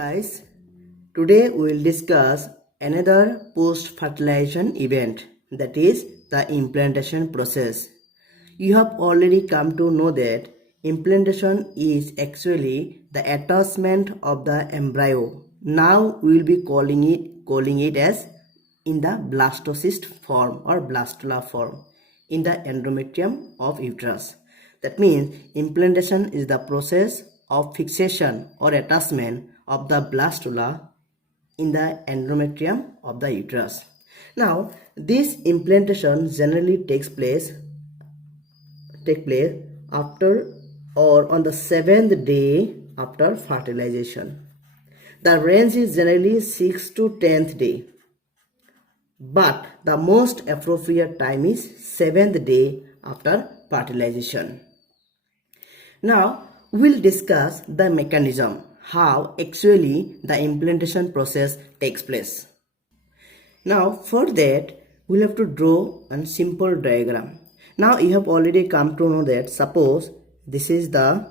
Guys, today we will discuss another post-fertilization event, that is the implantation process. You have already come to know that implantation is actually the attachment of the embryo. Now we will be calling it as in the blastocyst form or blastula form in the endometrium of uterus. That means implantation is the process of fixation or attachment of the blastula in the endometrium of the uterus. Now, this implantation generally takes place after or on the 7th day after fertilization. The range is generally 6th to 10th day, but the most appropriate time is 7th day after fertilization. Now we'll discuss the mechanism, how actually the implantation process takes place. Now for that we'll have to draw a simple diagram. Now you have already come to know that suppose this is the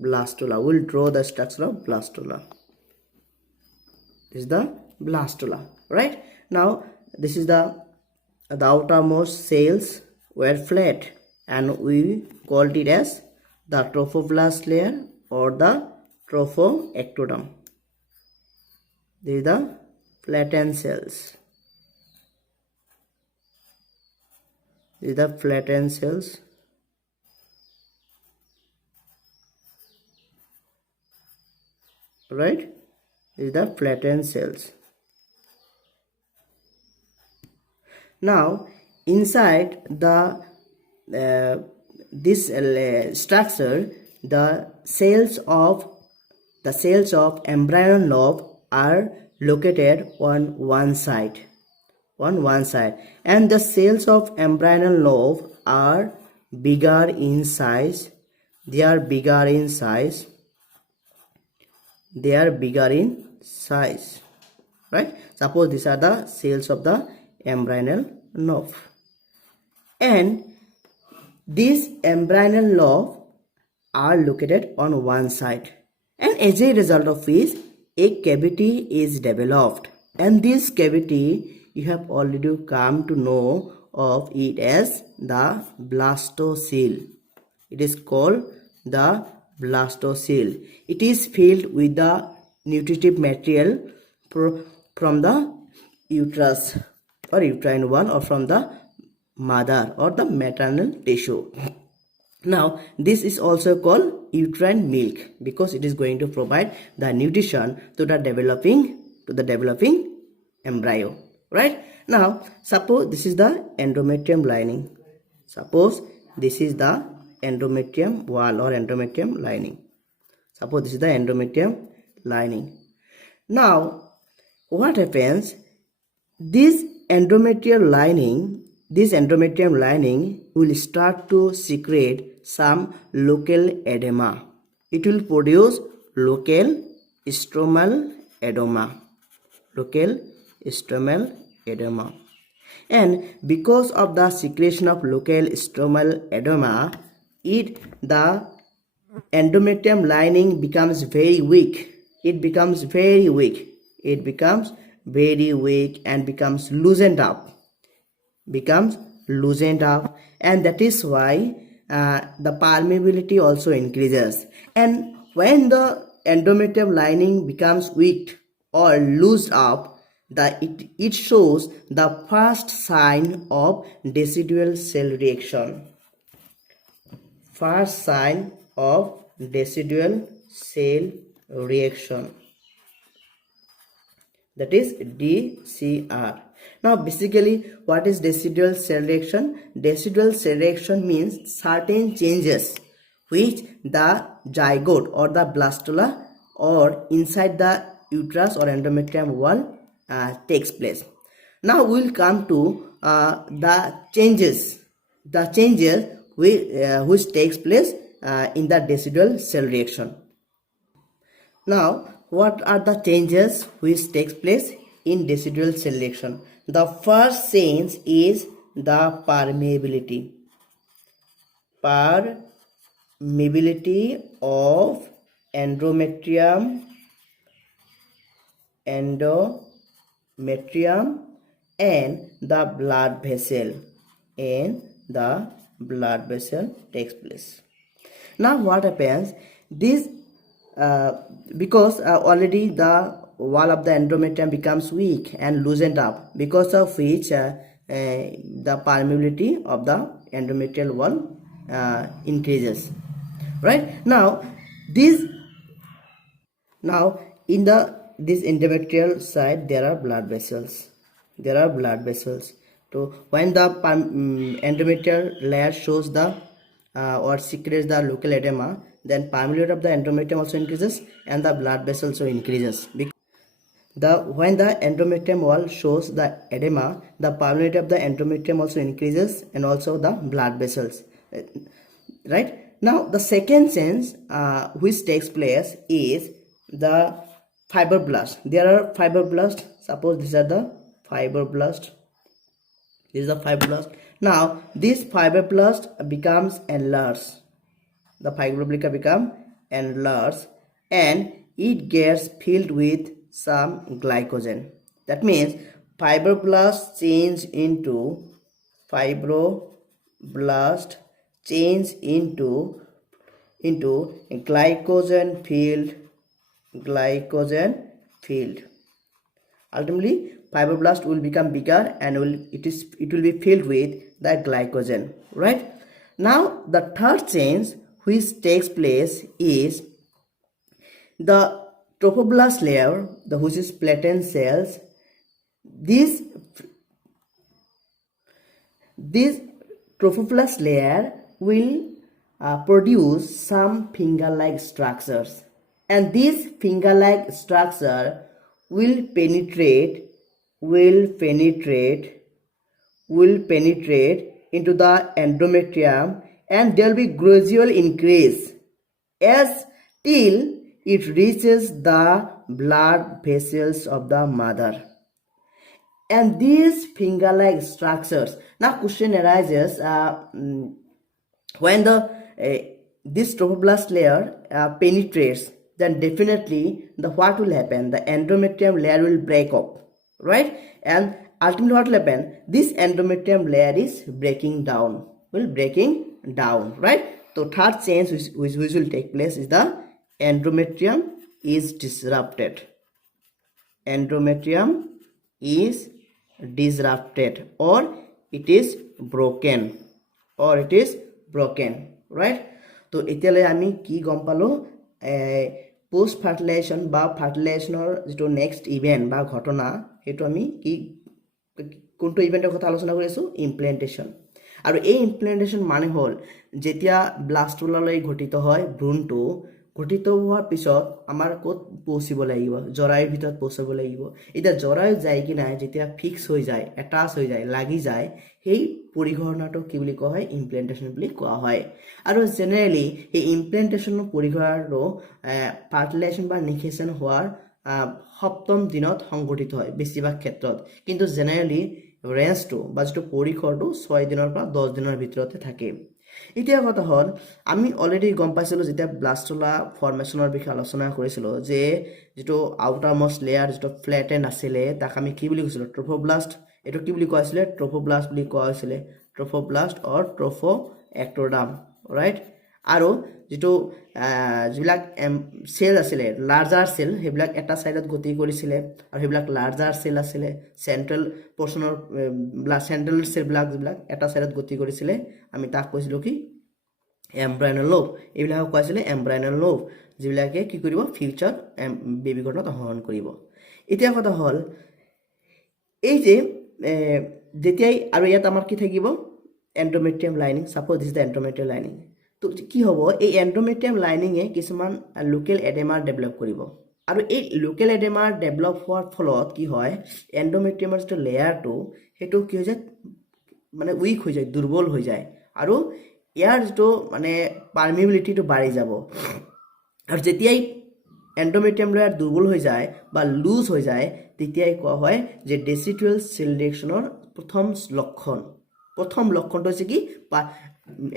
blastula. We'll draw the structure of blastula. This is the blastula, right? Now this is the outermost cells were flat and we called it as the trophoblast layer or the trophoectoderm. These are the flattened cells. These are the flattened cells. Right? These are the flattened cells. Now inside the this structure, the cells of embryonal lobe are located on one side, and the cells of embryonal lobe are bigger in size. They are bigger in size, right? Suppose these are the cells of the embryonal lobe, and these embryonal lobe are located on one side, and as a result of which a cavity is developed, and this cavity you have already come to know of it as the blastocele. It is called the blastocele. It is filled with the nutritive material from the uterus or uterine wall or from the mother or the maternal tissue. Now this is also called uterine milk because it is going to provide the nutrition to the developing embryo, right? Now suppose this is the endometrium lining. Suppose this is the endometrium wall or endometrium lining. Suppose this is the endometrium lining. Now what happens? This endometrium lining will start to secrete some local edema. It will produce local stromal edema. And because of the secretion of local stromal edema, the endometrium lining becomes very weak. It becomes very weak and becomes loosened up, and that is why the permeability also increases. And when the endometrium lining becomes weak or loosed up, it shows the first sign of decidual cell reaction. That is DCR. Now basically what is decidual cell reaction? Decidual cell reaction means certain changes which the zygote or the blastula or inside the uterus or endometrium wall takes place. Now we will come to the changes which takes place in the decidual cell reaction. Now what are the changes which takes place in decidual cell reaction? The first change is the permeability. mobility of endometrium and the blood vessel takes place. Now what happens, this because already the wall of the endometrium becomes weak and loosened up, because of which the permeability of the endometrial wall increases, right? Now in this endometrial side there are blood vessels. So when the endometrial layer shows the or secretes the local edema, then permeability of the endometrium also increases and the blood vessel also increases. When the endometrium wall shows the edema, the permeability of the endometrium also increases and also the blood vessels, right? Now the second change which takes place is the fibroblast. There are fibroblasts. Suppose these are the fibroblast. This is the fibroblast. Now this fibroblast becomes enlarged. The fibroblast become enlarged and it gets filled with some glycogen. That means fibroblast change into glycogen filled. Ultimately fibroblast will become bigger and it will be filled with the glycogen, right? Now the third change which takes place is the trophoblast layer, which is platen cells. This trophoblast layer will produce some finger-like structures, and this finger-like structure will penetrate into the endometrium, and there will be gradual increase as till it reaches the blood vessels of the mother. And these finger-like structures, now question arises, when this trophoblast layer penetrates, then definitely what will happen, the endometrium layer will break up, right? And ultimately what will happen, this endometrium layer is breaking down, right? So third change which will take place is the endometrium is disrupted. Or it is broken, right? তো এতিয়ালৈ আমি কি গম পালো, post fertilisation বা ফাৰ্টিলাইজেশ্যনৰ যেটো next event বা ঘটনা, সেইটো আমি কি কোনটো ইভেন্টৰ কথা আলোচনা কৰি আছো, ইমপ্লেন্টেশন। আৰু এই ইমপ্লেন্টেশন মানে হল যেতিয়া ব্লাষ্টুলালৈ ঘটিত হয়, ভ্রূণটো ঘটিত হোৱাৰ পিছত আমাৰ ক'ত পৌঁছিব লাগিব, জৰায়ুৰ ভিতৰত পৌঁছাব লাগিব। এতিয়া জৰায়ু যায় কি নাই, যেতিয়া ফিক্স হৈ যায়, এটাচ হৈ যায়, লাগি যায়, সেই পৰিঘটনাটোক কি বুলি কোৱা হয়, ইমপ্লেন্টেশন বুলি কোৱা হয়। আৰু জেনেৰেলি এই ইমপ্লেন্টেশনৰ পৰিঘটনাটো ফাৰ্টিলাইজেশ্যন বা নিষেচন হোৱাৰ সপ্তম দিনত সংঘটিত হয় বেছিভাগ ক্ষেত্ৰত, কিন্তু জেনেৰেলি ৰেঞ্জটো বা যেটো পৰিসৰটো 6 দিনৰ পৰা 10 দিনৰ ভিতৰতে থাকে। এতিয়া কথা হল, আমি অলৰেডি গম পাইছিলো যেতিয়া ব্লাস্টুলা ফৰ্মেশনৰ বিষয়ে আলোচনা কৰিছিলো, যে যেটো আউটাৰ মোস্ট লেয়াৰ যেটো ফ্ল্যাটেন আছিলে, তাক আমি কি বুলি কৈছিলো, ট্ৰোফোব্লাস্ট। এটো কি বুলি কোৱা হৈছিলে, ট্ৰোফোব্লাস্ট বুলি কোৱা হৈছিলে, ট্ৰোফোব্লাস্ট অৰ ট্ৰোফোএক্টোডাৰ্ম, ৰাইট? আৰু যেটো যিবিলাক সেল আছিলে, লাৰ্জাৰ সেল, সেইবিলাক এটা সাইডত গতি কৰিছিলে, আৰু সেইবিলাক লাৰ্জাৰ সেল আছিলে, সেন্ট্ৰেল পোৰ্শনৰ সেন্ট্ৰেল সেলবিলাক যিবিলাক এটা সাইডত গতি কৰিছিলে, আমি তাক কৈছিলো কি, এমব্রায়নাল লোব। এইবিলাক কৈছিলে এমব্রায়নাল লোব, যিবিলাকে কি কৰিব, ফিউচাৰ বেবি গঠনত অংশগ্ৰহণ কৰিব। এতিয়া কথা হল, এই যে যেতিয়াই আৰু ইয়াত আমাৰ কি থাকিব, endometrium lining. Suppose this the endometrial lining. তো কি হ'ব, এই এন্ডোমেট্ৰিয়াম লাইনিঙে কিছুমান লোকেল এডেমাৰ ডেভেলপ কৰিব, আৰু এই লোকেল এডেমাৰ ডেভেলপ হোৱাৰ ফলত কি হয়, এন্ডোমেট্ৰিয়ামৰ যেটো লেয়াৰটো সেইটো কি হৈ যায়, মানে উইক হৈ যায়, দুৰ্বল হৈ যায়, আৰু ইয়াৰ যেটো মানে পাৰ্মিবিলিটিটো বাঢ়ি যাব। আৰু যেতিয়াই এন্ডোমেট্ৰিয়াম লেয়াৰ দুৰ্বল হৈ যায় বা লুজ হৈ যায়, তেতিয়াই কোৱা হয় যে ডেচিডুৱেল সেল ডিভিজনৰ প্ৰথম লক্ষণটো হৈছে কি,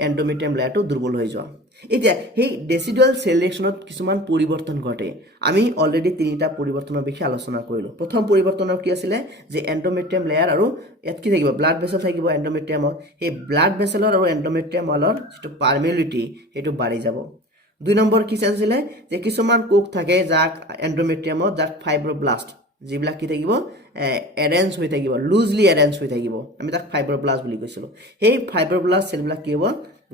এন্ডোমেট্ৰিয়াম লেয়াৰটো দুৰ্বল হৈ যোৱা এতিয়া সেই ডেচিডুৱেল সেল ৰিয়েকশ্যনত কিছুমান পৰিৱৰ্তন ঘটে আমি অলৰেডি তিনিটা পৰিৱৰ্তনৰ বিষয়ে আলোচনা কৰিলোঁ প্ৰথম পৰিৱৰ্তনৰ কি আছিলে যে এন্ডোমেট্ৰিয়াম লেয়াৰ আৰু ইয়াত কি থাকিব ব্লাড ভেসেল থাকিব এন্ডোমেট্ৰিয়ামত সেই ব্লাড ভেসেলৰ আৰু এন্ডোমেট্ৰিয়াম ৱালৰ যেটো পাৰমিয়ালিটি সেইটো বাঢ়ি যাব দুই নম্বৰ কি আছিলে যে কিছুমান কোষ থাকে যাক এন্ডোমেট্ৰিয়ামত যাক ফাইব্ৰোব্লাষ্ট যিবিলাক কি থাকিব এৰেঞ্জ হৈ থাকিব লুজলি এৰেঞ্জ হৈ থাকিব আমি তাক ফাইব্ৰোব্লাষ্ট বুলি কৈছিলোঁ সেই ফাইব্ৰোব্লাষ্ট সেলবিলাক কি হ'ব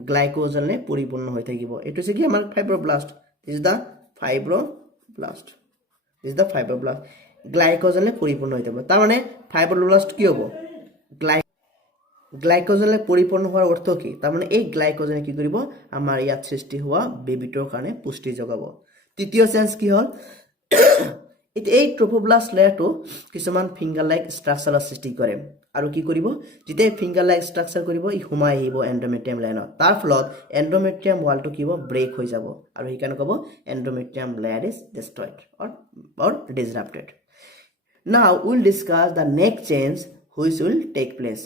গ্লাইকোজেনে পৰিপূৰ্ণ হৈ থাকিব এটো হৈছে কি আমাৰ ফাইব্ৰোব্লাষ্ট দিস দা ফাইব্ৰোব্লাষ্ট গ্লাইকোজেনে পৰিপূৰ্ণ হৈ থাকিব তাৰ মানে ফাইব্ৰোব্লাষ্ট কি হ'ব গ্লাইকোজেনে পৰিপূৰ্ণ হোৱাৰ অৰ্থ কি তাৰ মানে এই গ্লাইকোজেনে কি কৰিব আমাৰ ইয়াত সৃষ্টি হোৱা বেবিটোৰ কাৰণে পুষ্টি যোগাব তৃতীয় চেঞ্জ কি হ'ল এই ট্ৰোফোব্লাষ্ট লেয়াৰটো কিছুমান ফিংগাৰ লাইক ষ্ট্ৰাকচাৰৰ সৃষ্টি কৰে আৰু কি কৰিব যেতিয়া ফিংগাৰ লাইক ষ্ট্ৰাকচাৰ কৰিব ই সোমাই আহিব এন্ডোমেট্ৰিয়াম লাইনত তাৰ ফলত এন্ডোমেট্ৰিয়াম ৱালটো কি হ'ব ব্ৰেক হৈ যাব আৰু সেইকাৰণে ক'ব endometrium layer is destroyed or disrupted now we'll discuss the next change which will take place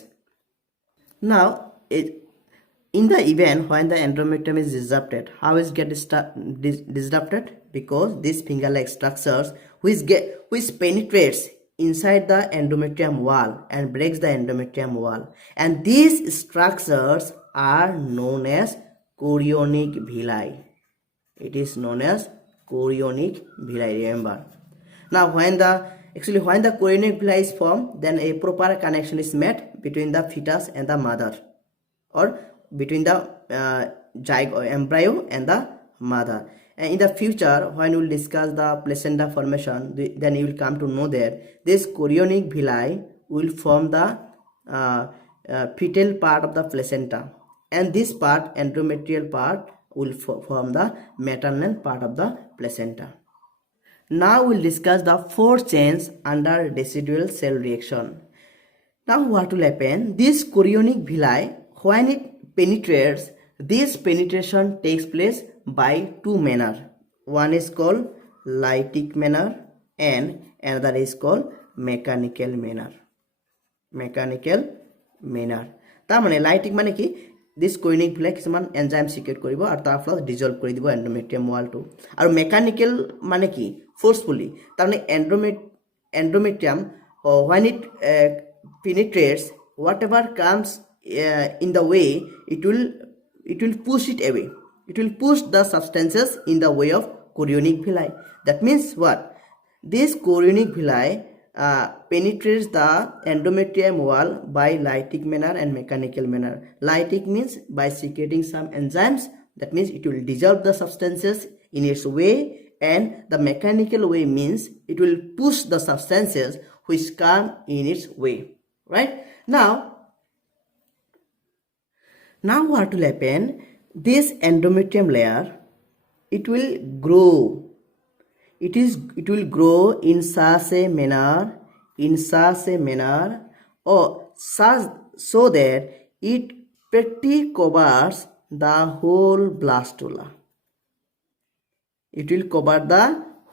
now in the event when the endometrium is disrupted how is get disrupted because these finger like structures which penetrates inside the endometrium wall and breaks the endometrium wall and these structures are known as chorionic villi it is known as chorionic villi remember now when the chorionic villi is formed then a proper connection is made between the fetus and the mother or between the embryo and the mother and in the future when we will discuss the placenta formation then you will come to know that this chorionic villi will form the fetal part of the placenta and this part endometrial part will form the maternal part of the placenta now we will discuss the fourth change under decidual cell reaction now what will happen this chorionic villi when it penetrates this penetration takes place by two manner one is called lytic manner and another is called mechanical manner তাৰ মানে lytic মানে কি this কোইনিক villi কিছুমান enzyme secret কৰিব আৰু তাৰ ফলত dissolved কৰি দিব এন্ডোমেট্ৰিয়াম ৱালটো আৰু মেকানিক্যাল মানে কি ফোর্সফুলি তাৰ মানে এন্ডোমেট্ৰিয়াম when it penetrates whatever comes in the way it will push it away it will push the substances in the way of chorionic villi that means what this chorionic villi penetrates the endometrium wall by lytic manner and mechanical manner lytic means by secreting some enzymes that means it will dissolve the substances in its way and the mechanical way means it will push the substances which come in its way right now what will happen this endometrium layer it will grow it will grow in such a manner or such so that it practically covers the whole blastula it will cover the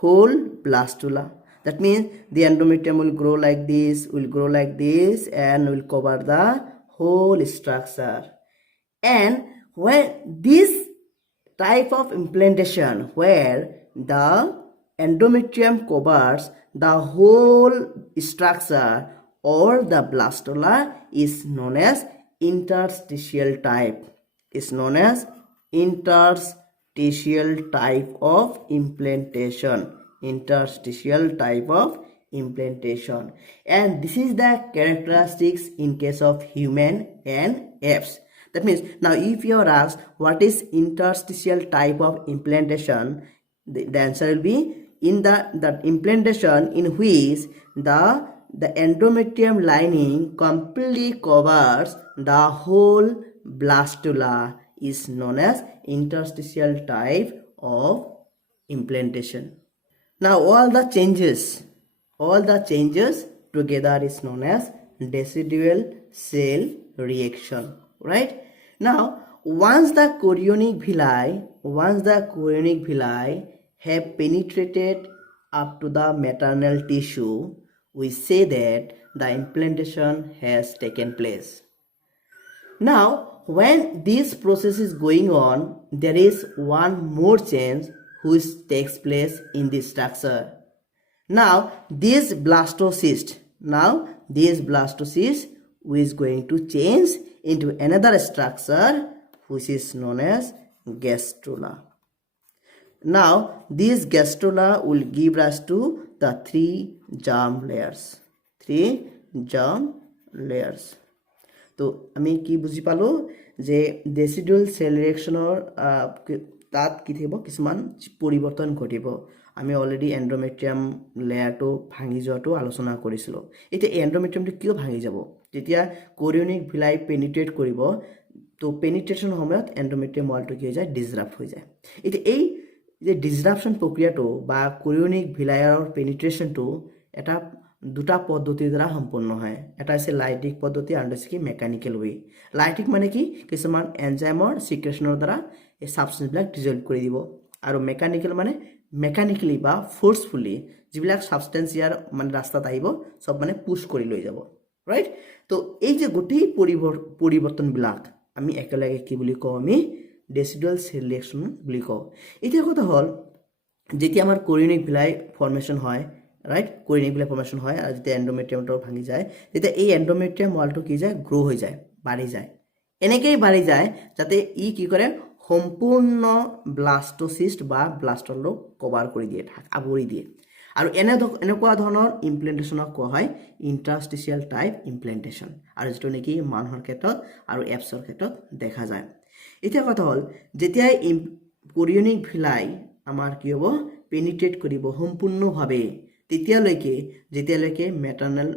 whole blastula that means the endometrium will grow like this and will cover the whole structure and when this type of implantation where the endometrium covers the whole structure or the blastula is known as interstitial type of implantation and this is the characteristics in case of human and apes that means now if you are asked what is interstitial type of implantation the answer will be in the implantation in which the endometrium lining completely covers the whole blastula is known as interstitial type of implantation now all the changes together is known as decidual cell reaction right now once the chorionic villi have penetrated up to the maternal tissue we say that the implantation has taken place now when this process is going on, there is one more change which takes place in the structure. Now this blastocyst is going to change into another structure which is known as gastrula. Now this gastrula will give rise to the three germ layers. তো আমি কি বুজি পালো যে decidual sell ৰিয়েকশ্যনৰ তাত কি থাকিব কিছুমান পৰিৱৰ্তন ঘটিব আমি অলৰেডি এন্ডোমেট্ৰিয়াম লেয়াৰটো ভাঙি যোৱাটো আলোচনা কৰিছিলো এতিয়া এন্ডোমেট্ৰিয়ামটো কিয় ভাঙি যাব যেতিয়া কোৰিয়নিক ভিলাই পেনিট্ৰেট কৰিব তো পেনিট্ৰেশ্যন সময়ত এন্ডোমেট্ৰিয়াম ৱালটো কি হৈ যায় ডিসৰাপ্ট হৈ যায় এতিয়া এই যে ডিসৰাপশ্যন প্ৰক্ৰিয়াটো বা কোৰিয়নিক ভিলাইৰ পেনিট্ৰেশ্যনটো এটা দুটা পদ্ধতিৰ দ্বাৰা সম্পন্ন হয় এটা আছে লাইটিক পদ্ধতি আৰু আছে কি মেকানিক্যাল ওয়ে লাইটিক মানে কি কিছুমান এনজাইমৰ সিক্ৰেশনৰ দ্বাৰা এই সাবস্টেন্স বিলাক ডিজলভ কৰি দিব আৰু মেকানিক্যাল মানে মেকানিক্যালি বা ফোর্সফুলি যিবিলাক সাবস্টেন্স ইয়াৰ মানে ৰাস্তাত আহিব সব মানে পুশ কৰি লৈ যাব ৰাইট তো এই যে গোটেই পৰিৱৰ্তন বিলাক আমি একেলগে কি বুলি কওঁ আমি ডেসিডুয়াল সেল ৰিয়েকশ্যন বুলি কওঁ এতিয়া কথা হল যেতিয়া আমাৰ কোৰিয়নিক ভিলাই ফৰ্মেশন হয় right কোৰিয়নিক ভিলাই ফৰ্মেশন হয় আৰু যেতিয়া এন্ডোমেট্ৰিয়ামটো ভাঙি যায় তেতিয়া এই এন্ডোমেট্ৰিয়াম ওয়ালটো কি যায় গ্ৰো হৈ যায় বাঢ়ি যায় এনেকেই বাঢ়ি যায় যাতে ই কি কৰে সম্পূৰ্ণ ব্লাস্টোসিস্ট বা ব্লাস্টলক কভাৰ কৰি দিয়ে আৱৰি দিয়ে আৰু এনেকুৱা ধৰণৰ ইমপ্লেন্টেশনক কোৱা হয় ইন্টাৰষ্টিচিয়াল টাইপ ইমপ্লেন্টেশন আৰু যেটো নেকি মানুহৰ ক্ষেত্ৰত আৰু এপছৰ ক্ষেত্ৰত দেখা যায় এতিয়া কথা হল যেতিয়া কোৰিয়নিক ভিলাই আমাৰ কি হ'ব পেনিট্ৰেট কৰিব সম্পূৰ্ণভাৱে যেতিয়ালৈকে মেটাৰ্নেল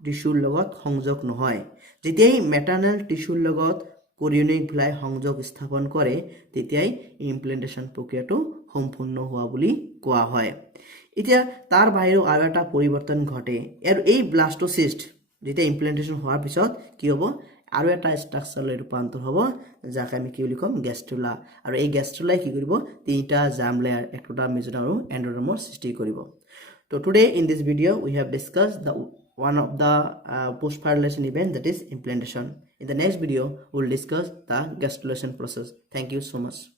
টিস্যুৰ লগত সংযোগ নহয় যেতিয়াই মেটাৰ্নেল টিস্যুৰ লগত কোৰিয়নিক ভিলাই সংযোগ স্থাপন কৰে তেতিয়াই ইমপ্লেন্টেশন প্ৰক্ৰিয়াটো সম্পূৰ্ণ হোৱা বুলি কোৱা হয় এতিয়া তাৰ বাহিৰেও আৰু এটা পৰিৱৰ্তন ঘটে আৰু এই ব্লাস্টোসিস্ট যেতিয়া ইমপ্লেন্টেশন হোৱাৰ পিছত কি হ'ব আৰু এটা স্ট্ৰাকচাৰলৈ ৰূপান্তৰ হ'ব যাক আমি কি বুলি কম গ্যাস্ট্ৰুলা আৰু এই গ্যাস্ট্ৰুলাই কি কৰিব তিনিটা জাৰ্ম লেয়াৰ একটা মেজৰ আৰু এন্ডোডাৰ্মৰ সৃষ্টি কৰিব So today in this video we have discussed one of the post-fertilization event, that is implantation. In the next video we will discuss the gastrulation process. Thank you so much.